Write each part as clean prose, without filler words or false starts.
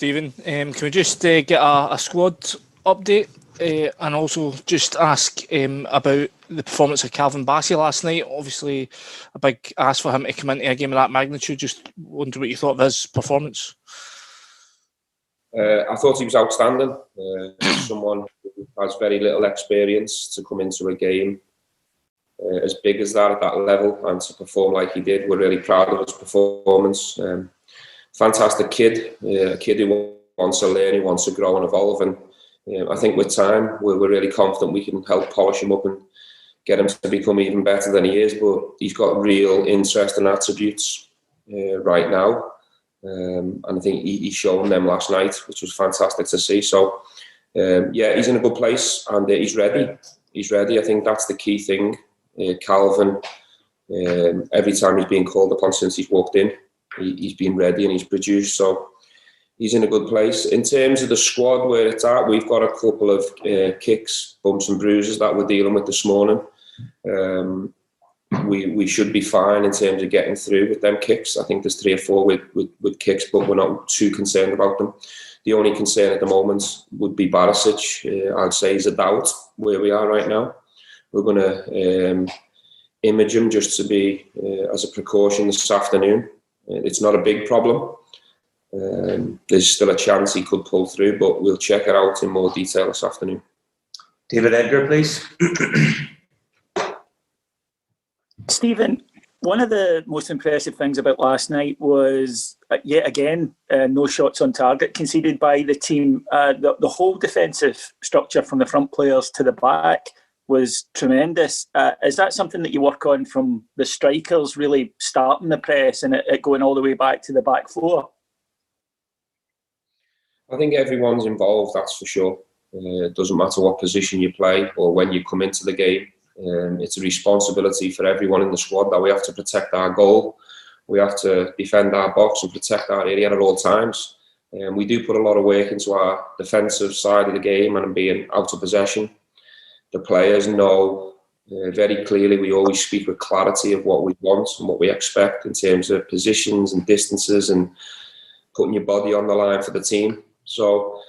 Stephen. Can we just get a squad update and also just ask about the performance of Calvin Bassey last night? Obviously, a big ask for him to come into a game of that magnitude. Just wonder what you thought of his performance. I thought he was outstanding. Someone who has very little experience to come into a game as big as that at that level and to perform like he did. We're really proud of his performance. Fantastic kid, a kid who wants to learn, who wants to grow and evolve. And I think with time, we're really confident we can help polish him up and get him to become even better than he is. But he's got real interesting attributes right now. And I think he's shown them last night, which was fantastic to see. So, yeah, he's in a good place and he's ready. He's ready. I think that's the key thing. Calvin, every time he's been called upon since he's walked in, he's been ready and he's produced. So he's in a good place. In terms of the squad, where it's at, we've got a couple of kicks, bumps and bruises that we're dealing with this morning. We should be fine in terms of getting through with them kicks. I think there's 3 or 4 with kicks, but we're not too concerned about them. The only concern at the moment would be Barisic. I'd say is a doubt where we are right now. We're going to image him just to be as a precaution this afternoon. It's not a big problem. There's still a chance he could pull through, but we'll check it out in more detail this afternoon. David Edgar, please. Stephen, one of the most impressive things about last night was, yet again, no shots on target conceded by the team. The whole defensive structure from the front players to the back was tremendous. Is that something that you work on from the strikers really starting the press and it going all the way back to the back 4? I think everyone's involved, that's for sure. It doesn't matter what position you play or when you come into the game. It's a responsibility for everyone in the squad that we have to protect our goal. We have to defend our box and protect our area at all times. We do put a lot of work into our defensive side of the game and being out of possession. The players know very clearly, we always speak with clarity of what we want and what we expect in terms of positions and distances and putting your body on the line for the team. So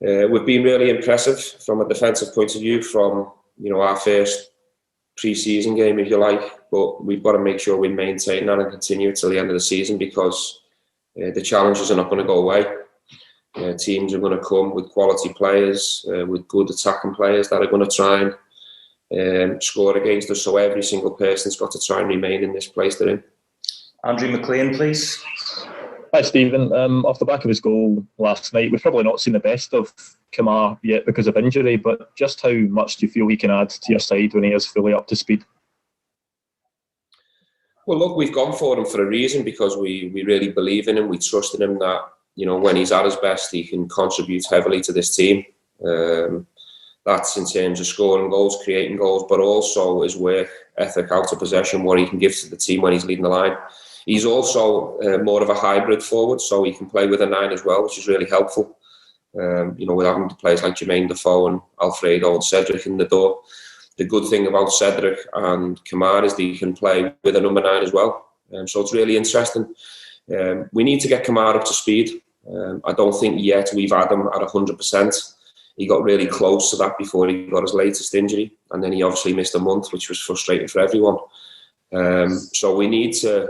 we've been really impressive from a defensive point of view from our first pre-season game, if you like, but we've got to make sure we maintain that and continue till the end of the season because the challenges are not going to go away. Teams are going to come with quality players, with good attacking players that are going to try and score against us. So every single person's got to try and remain in this place they're in. Andrew McLean, please. Hi, Stephen. Off the back of his goal last night, we've probably not seen the best of Kamara yet because of injury, but just how much do you feel he can add to your side when he is fully up to speed? Well, look, we've gone for him for a reason because we really believe in him. We trust in him that, when he's at his best, he can contribute heavily to this team. That's in terms of scoring goals, creating goals, but also his work ethic out of possession, what he can give to the team when he's leading the line. He's also more of a hybrid forward, so he can play with a 9 as well, which is really helpful. With having players like Jermaine Defoe and Alfredo and Cedric in the door. The good thing about Cedric and Kamara is that he can play with a number 9 as well. So it's really interesting. We need to get Kamara up to speed. I don't think yet we've had him at 100%. He got really close to that before he got his latest injury, and then he obviously missed a month, which was frustrating for everyone. So we need to,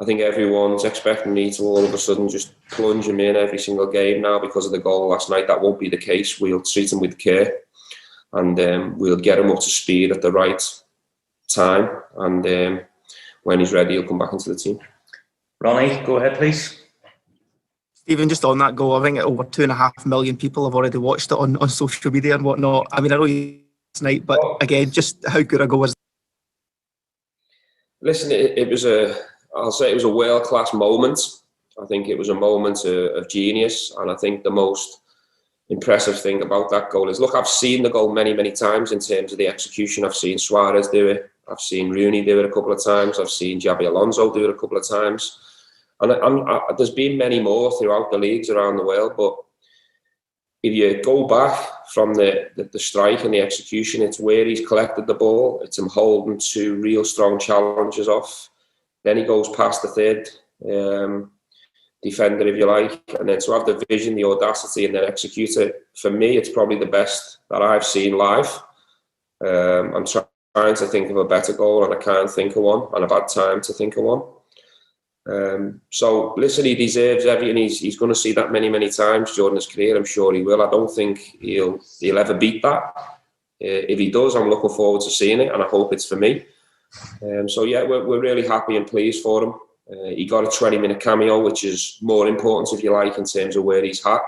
I think everyone's expecting me to all of a sudden just plunge him in every single game now because of the goal last night. That won't be the case. We'll treat him with care and we'll get him up to speed at the right time. And when he's ready, he'll come back into the team. Ronnie, go ahead, please. Stephen, just on that goal, I think over 2.5 million people have already watched it on social media and whatnot. I mean, I know you tonight, but again, just how good a goal was it? Listen, I'll say it was a world-class moment. I think it was a moment of genius. And I think the most impressive thing about that goal is, look, I've seen the goal many, many times in terms of the execution. I've seen Suarez do it. I've seen Rooney do it a couple of times. I've seen Xabi Alonso do it a couple of times. And there's been many more throughout the leagues around the world. But if you go back from the strike and the execution, it's where he's collected the ball. It's him holding 2 real strong challenges off. Then he goes past the third defender, if you like, and then to have the vision, the audacity, and then execute it. For me, it's probably the best that I've seen live. I'm trying to think of a better goal, and I can't think of one, and I've had time to think of one. So listen, he deserves everything. He's going to see that many times during his career. I'm sure he will. I don't think he'll ever beat that. If he does, I'm looking forward to seeing it, and I hope it's for me. So yeah, we're really happy and pleased for him. He got a 20-minute cameo, which is more important, if you like, in terms of where he's at.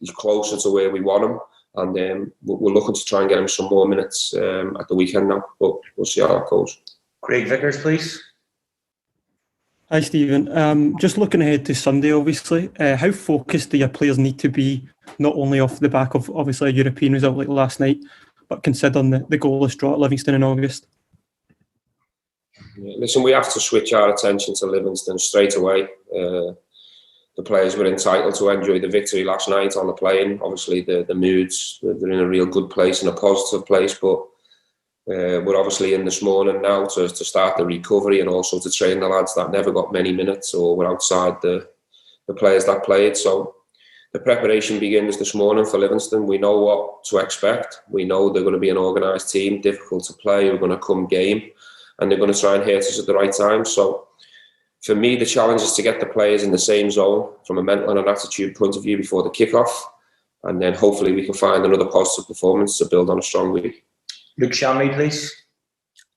He's closer to where we want him, and we're looking to try and get him some more minutes at the weekend now, but we'll see how that goes. Craig Vickers, please. Hi, Stephen. Just looking ahead to Sunday, obviously, how focused do your players need to be, not only off the back of, obviously, a European result like last night, but considering the goalless draw at Livingston in August? Listen, we have to switch our attention to Livingston straight away. The players were entitled to enjoy the victory last night on the plane. Obviously, the moods, they're in a real good place and a positive place, but we're obviously in this morning now to start the recovery and also to train the lads that never got many minutes or were outside the players that played. So the preparation begins this morning for Livingston. We know what to expect. We know they're going to be an organised team, difficult to play. We're going to come game, and they're going to try and hit us at the right time. So for me, the challenge is to get the players in the same zone from a mental and an attitude point of view before the kick-off, and then hopefully we can find another positive performance to build on a strong week. Luke Shanley, please.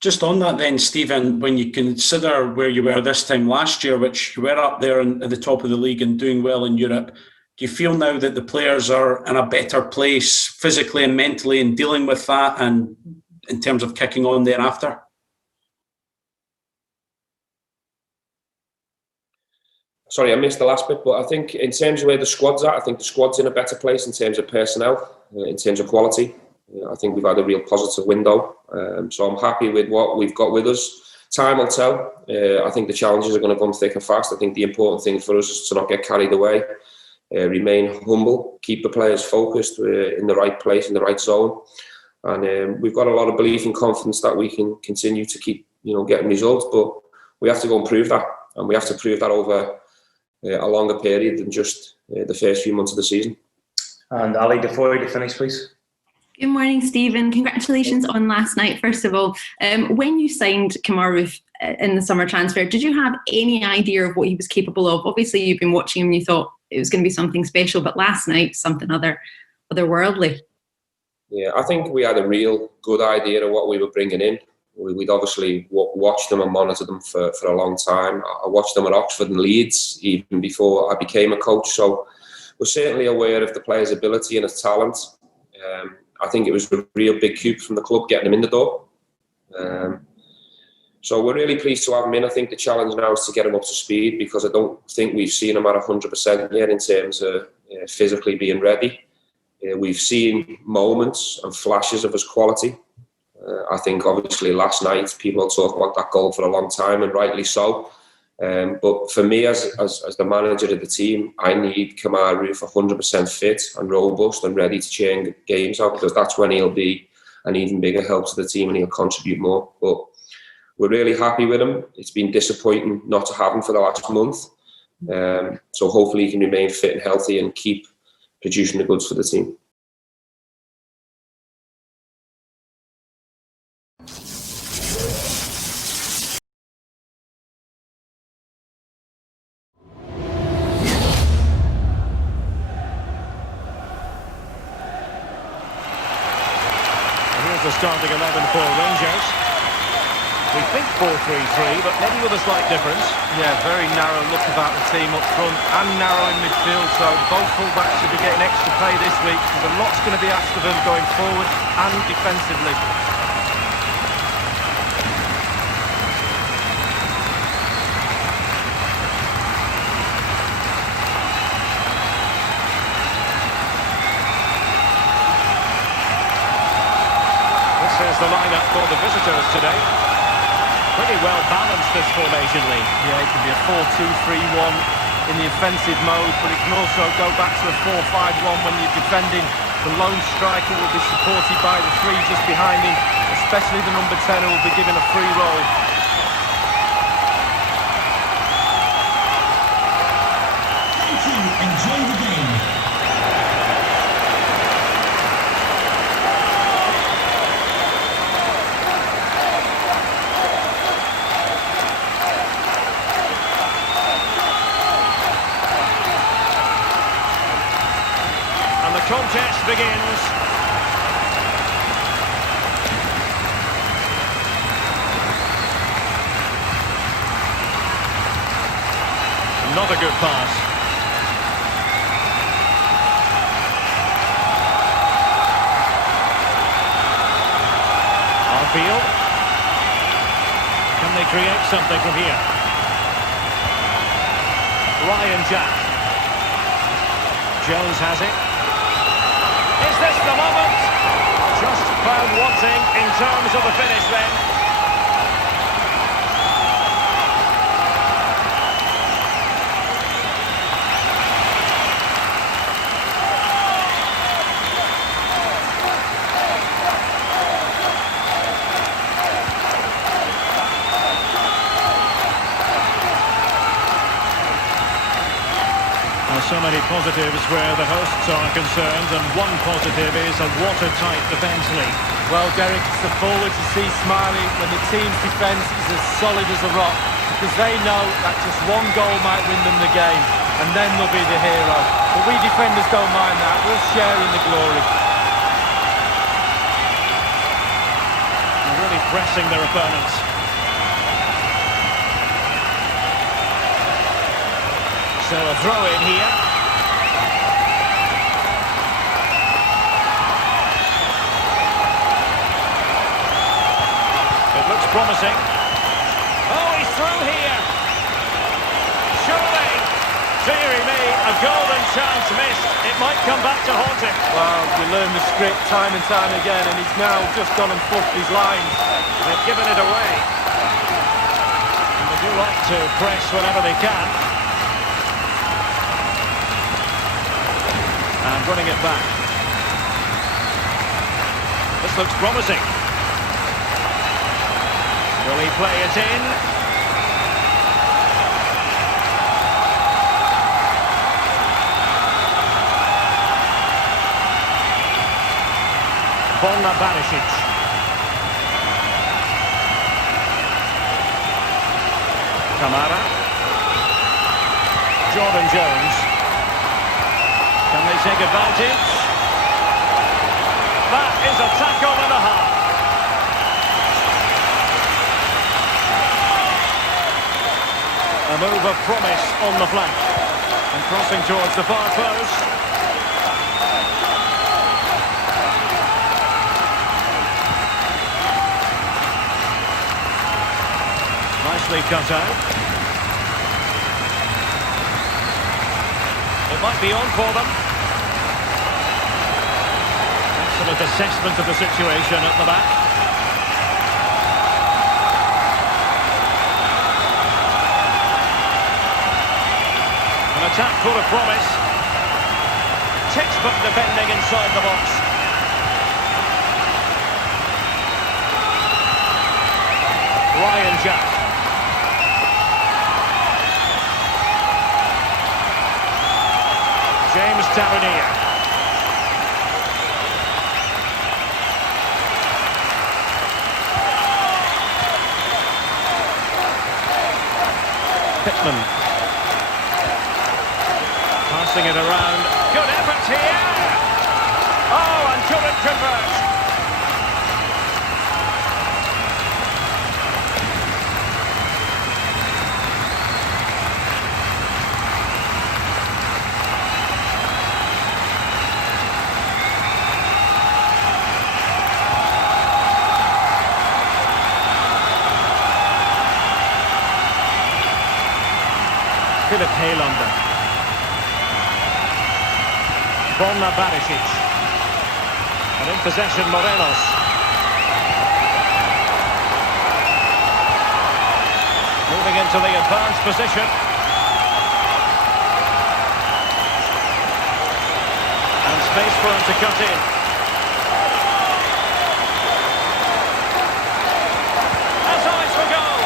Just on that then, Stephen, when you consider where you were this time last year, which you were up there at the top of the league and doing well in Europe, do you feel now that the players are in a better place physically and mentally in dealing with that and in terms of kicking on thereafter? Sorry, I missed the last bit, but I think in terms of where the squad's at, I think the squad's in a better place in terms of personnel, in terms of quality. I think we've had a real positive window. So I'm happy with what we've got with us. Time will tell. I think the challenges are going to come thick and fast. I think the important thing for us is to not get carried away, remain humble, keep the players focused in the right place, in the right zone. And we've got a lot of belief and confidence that we can continue to keep getting results, but we have to go and prove that. And we have to prove that over a longer period than just the first few months of the season. And Ali Defoe to finish, please. Good morning, Stephen. Congratulations on last night, first of all. When you signed Kamara in the summer transfer, did you have any idea of what he was capable of? Obviously, you've been watching him and you thought it was going to be something special, but last night, something otherworldly. Yeah, I think we had a real good idea of what we were bringing in. We'd obviously watched them and monitored them for a long time. I watched them at Oxford and Leeds even before I became a coach. So we're certainly aware of the player's ability and his talent. I think it was a real big coup from the club getting him in the door. So we're really pleased to have him in. I think the challenge now is to get him up to speed, because I don't think we've seen him at 100% yet in terms of physically being ready. We've seen moments and flashes of his quality. I think obviously last night people will talk about that goal for a long time, and rightly so. But for me, as the manager of the team, I need Kamara for 100% fit and robust and ready to change games out, because that's when he'll be an even bigger help to the team and he'll contribute more. But we're really happy with him. It's been disappointing not to have him for the last month. So hopefully he can remain fit and healthy and keep producing the goods for the team. The starting 11 for Rangers. We think 4-3-3, but maybe with a slight difference. Yeah, very narrow look about the team up front and narrow in midfield, so both fullbacks should be getting extra play this week, because a lot's going to be asked of them going forward and defensively. Here's the lineup for the visitors today. Pretty well balanced, this formation, Lee. Yeah, it can be a 4-2-3-1 in the offensive mode, but it can also go back to a 4-5-1 when you're defending. The lone striker will be supported by the three just behind him, especially the number 10 who will be given a free role. Not a good pass. Arfield. Can they create something from here? Ryan Jack. Jones has it. Is this the moment? Just found wanting in terms of the finish then. So many positives where the hosts are concerned, and one positive is a watertight defence league. Well, Derek, it's the forwards you see smiling when the team's defence is as solid as a rock, because they know that just one goal might win them the game, and then they'll be the hero. But we defenders don't mind that, we'll share in the glory. They're really pressing their opponents. So a throw in here. It looks promising. Oh, he's through here. Surely, dearie me, a golden chance missed. It might come back to haunt him. Well, you learn the script time and time again, and he's now just gone and fluffed his lines. They've given it away. And they do like to press whenever they can. And running it back. This looks promising. Will he play it in? Borna Barisic. Kamara. Jordan Jones. Can they take advantage? That is a tackle and a half. A move of promise on the flank. And crossing towards the far post. Nicely cut out. It might be on for them. Excellent assessment of the situation at the back. An attack full of promise. Textbook defending inside the box. Ryan Jack. James Tavernier. Pittman. Passing it around. Good effort here. Oh, and couldn't convert. Philip Helander. Borna Barisic. And in possession, Morelos. Moving into the advanced position. And space for him to cut in. Has eyes for goal.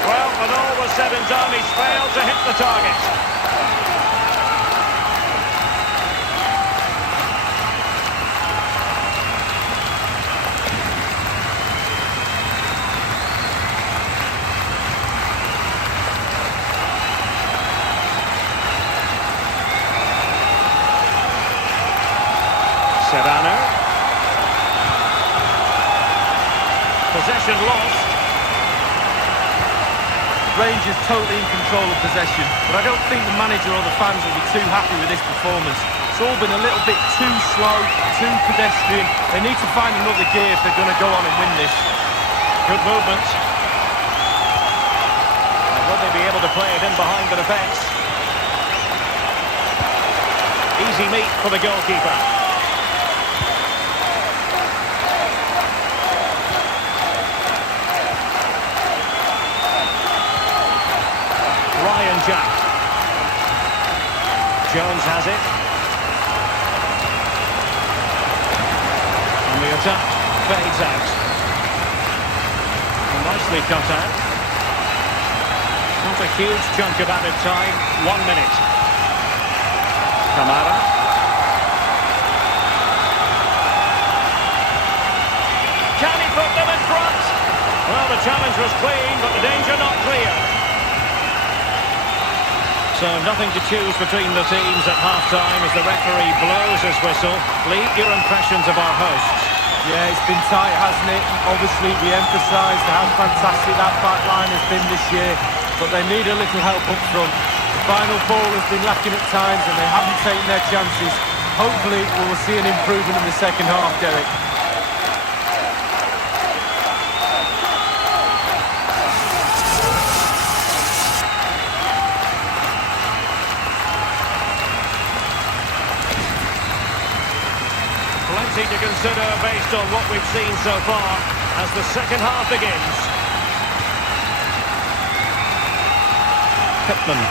Well, when all was said and done, he's failed to hit the target. Serrano. Possession lost. Rangers totally in control of possession, but I don't think the manager or the fans will be too happy with this performance. It's all been a little bit too slow, too pedestrian. They need to find another gear if they're going to go on and win this. Good movement. And will they be able to play it in behind the defence? Easy meet for the goalkeeper. Ryan Jack. Jones has it. And the attack fades out. Nicely cut out. Not a huge chunk of added time. 1 minute. Kamara. Can he put them in front? Well, the challenge was clean, but the danger not clear. So nothing to choose between the teams at half-time as the referee blows his whistle. Lee, your impressions of our hosts? Yeah, it's been tight, hasn't it? Obviously, we emphasised how fantastic that back line has been this year, but they need a little help up front. The final ball has been lacking at times and they haven't taken their chances. Hopefully, we will see an improvement in the second half, Derek. Plenty to consider based on what we've seen so far as the second half begins. Pittman.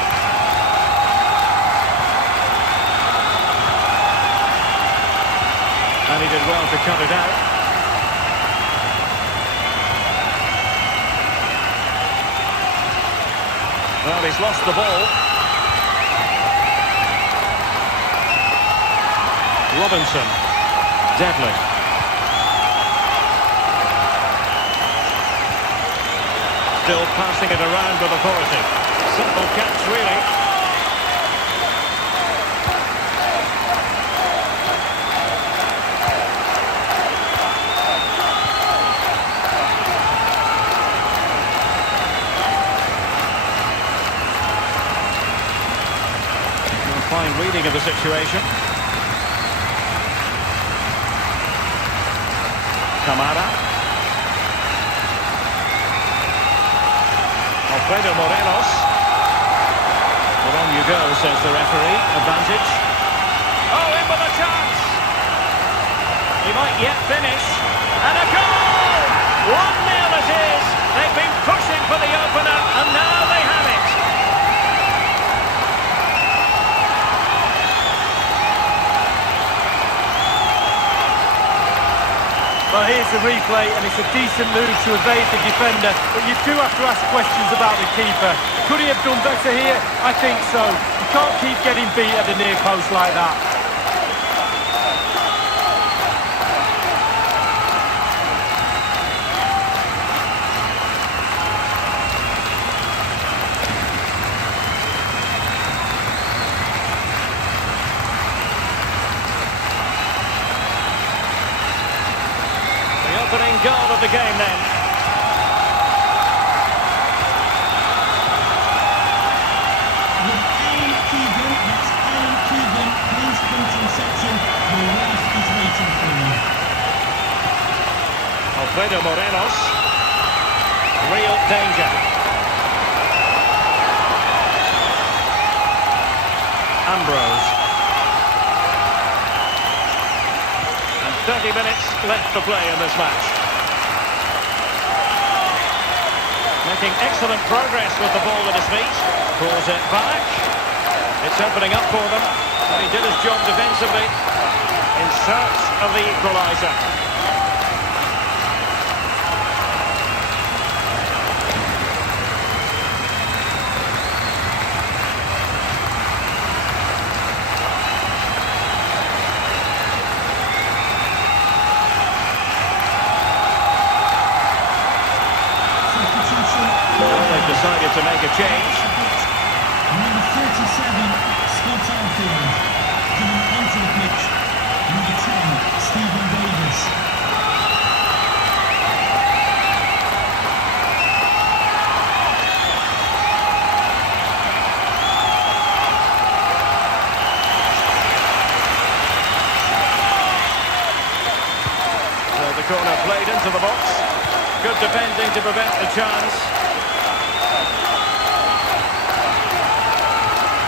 And he did well to cut it out. Well, he's lost the ball. Robinson. Deadly. Still passing it around with authority. Simple catch, really. A fine reading of the situation. Kamara. Alfredo Morelos. Well, on you go, says the referee. Advantage. Oh, in with a chance. He might yet finish. And a goal! 1-0 it is. They've been pushing for the opener, and now they have it. Well, here's the replay, and it's a decent move to evade the defender, but you do have to ask questions about the keeper. Could he have done better here? I think so. You can't keep getting beat at the near post like that. Opening goal of the game then. Alfredo Morelos. Real danger. Ambrose. And 30 minutes left to play in this match. Making excellent progress with the ball at his feet. Pulls it back. It's opening up for them. And he did his job defensively in search of the equaliser. Decided to make a change. Number 37, Scott Arfield. Coming onto the pitch, number 10, Stephen Davis. Good defending to prevent the chance.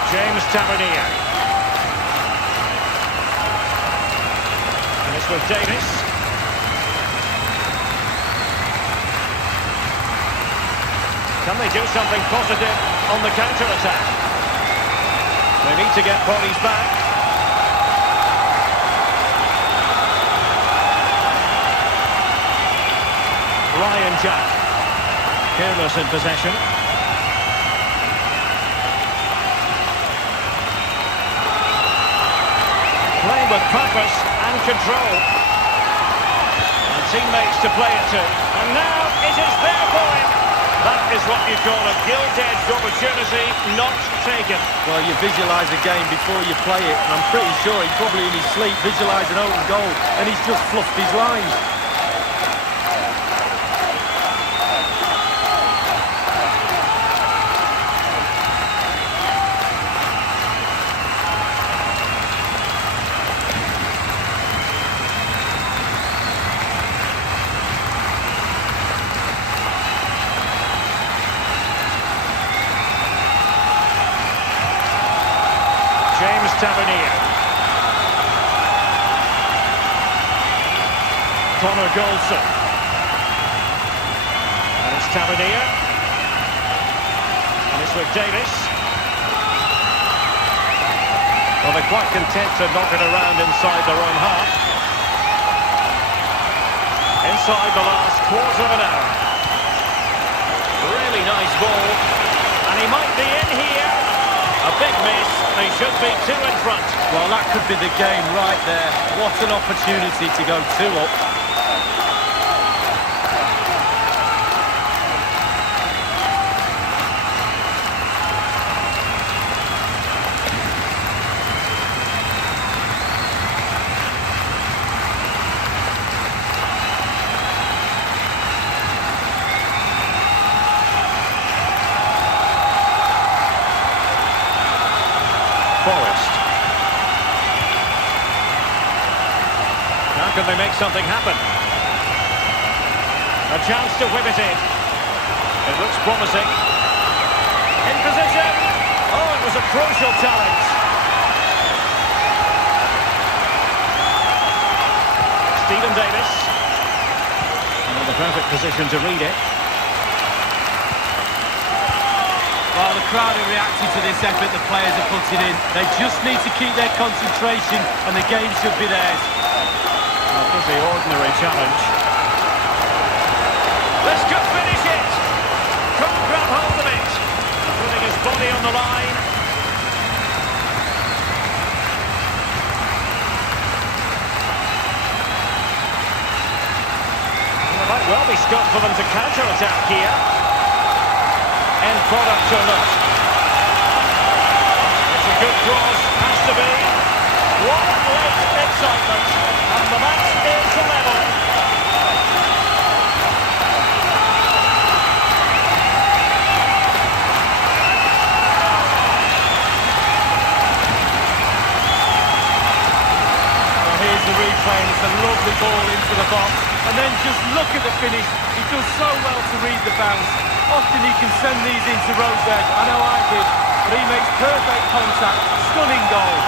James Tavernier. And it's with Davis. Can they do something positive on the counter-attack? They need to get bodies back. Ryan Jack, careless in possession. Playing with purpose and control. And teammates to play it to. And now it is there for him. That is what you call a gilt-edged opportunity not taken. Well, you visualise a game before you play it, and I'm pretty sure he probably in his sleep visualised an open goal, and he's just fluffed his lines. James Tavernier. Connor Goldson. And it's Tavernier. And it's with Davis. Well, they're quite content to knock it around inside their own half. Inside the last quarter of an hour. Really nice ball. And he might be in here. A big miss, they should be 2 in front. Well, that could be the game right there. What an opportunity to go 2 up. Forrest. How can they make something happen? A chance to whip it in. It looks promising. In position. Oh, it was a crucial challenge. Stephen Davis. In the perfect position to read it. Well, the crowd are reacting to this effort the players are putting in. They just need to keep their concentration and the game should be theirs. A pretty ordinary challenge. This could finish it! Couldn't grab hold of it. Putting his body on the line. And there might well be scope for them to counter-attack here. End product or not. It's a good cross, has to be. What late excitement, and the match is level. Well, here's the replay, and it's a lovely ball into the box. And then just look at the finish. He does so well to read the bounce. Often he can send these into Rosberg. I know I did, but he makes perfect contact. Stunning goal.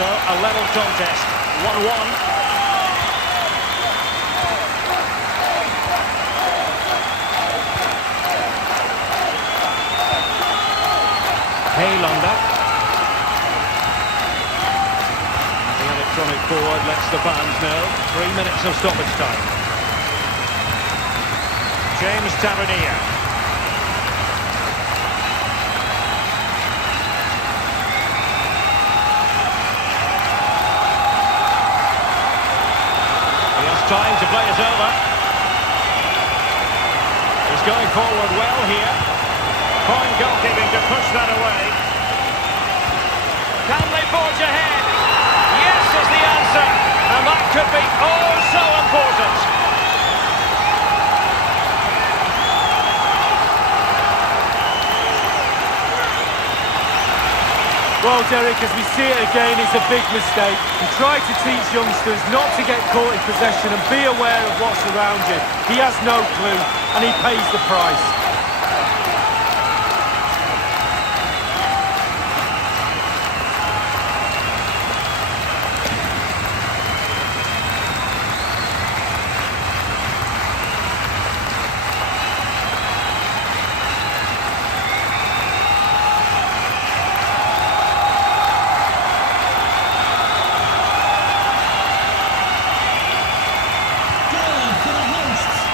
So, a level contest, 1-1. Helander. The electronic board lets the fans know. 3 minutes of stoppage time. James Tavernier. Time to play it over. He's going forward well here. Fine goalkeeping to push that away. Can they Well, Derek, as we see it again, it's a big mistake. You try to teach youngsters not to get caught in possession and be aware of what's around you. He has no clue, and he pays the price.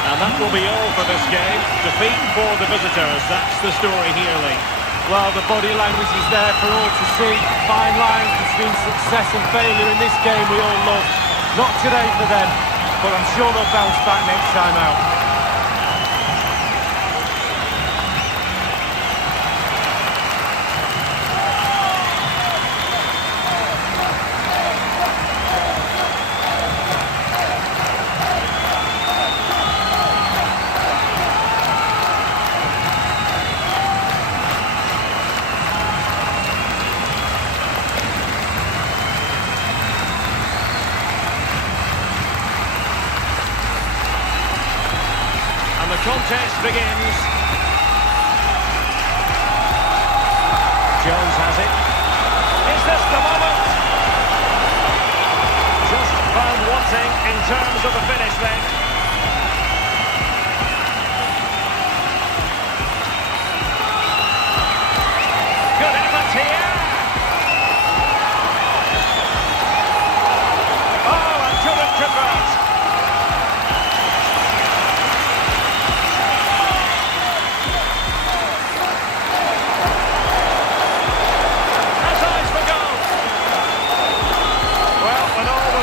And that will be all for this game. Defeat for the visitors. That's the story here, Lee. Well, the body language is there for all to see. Fine lines between success and failure in this game we all love. Not today for them, but I'm sure they'll bounce back next time out. The contest begins. Jones has it. Is this the moment? Just found wanting in terms of the finish then. Good effort here. Oh, and couldn't convert.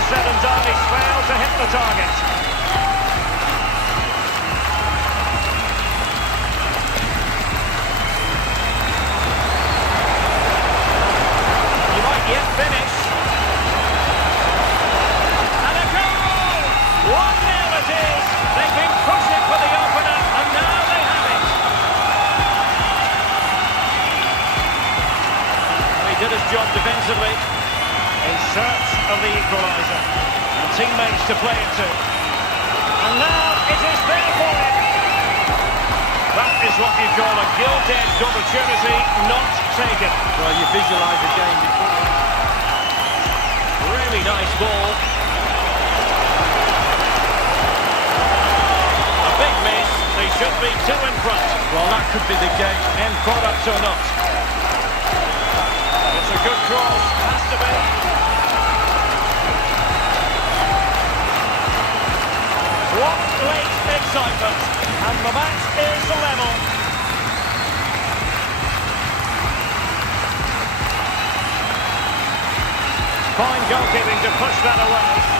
Said and done, he's failed to hit the target. He might yet finish. And a goal! 1-0 it is. They've been pushing for the opener, and now they have it. He did his job defensively, in search of the equaliser, and teammates to play it to. And now it is there for him. That is what you call a gilt-edged opportunity not taken. Well, you visualise the game before. Really nice ball. A big miss. They should be two in front. Well, that could be the game. End product or not. It's a good cross. Has to be. What late excitement, and the match is level. Fine goalkeeping to push that away.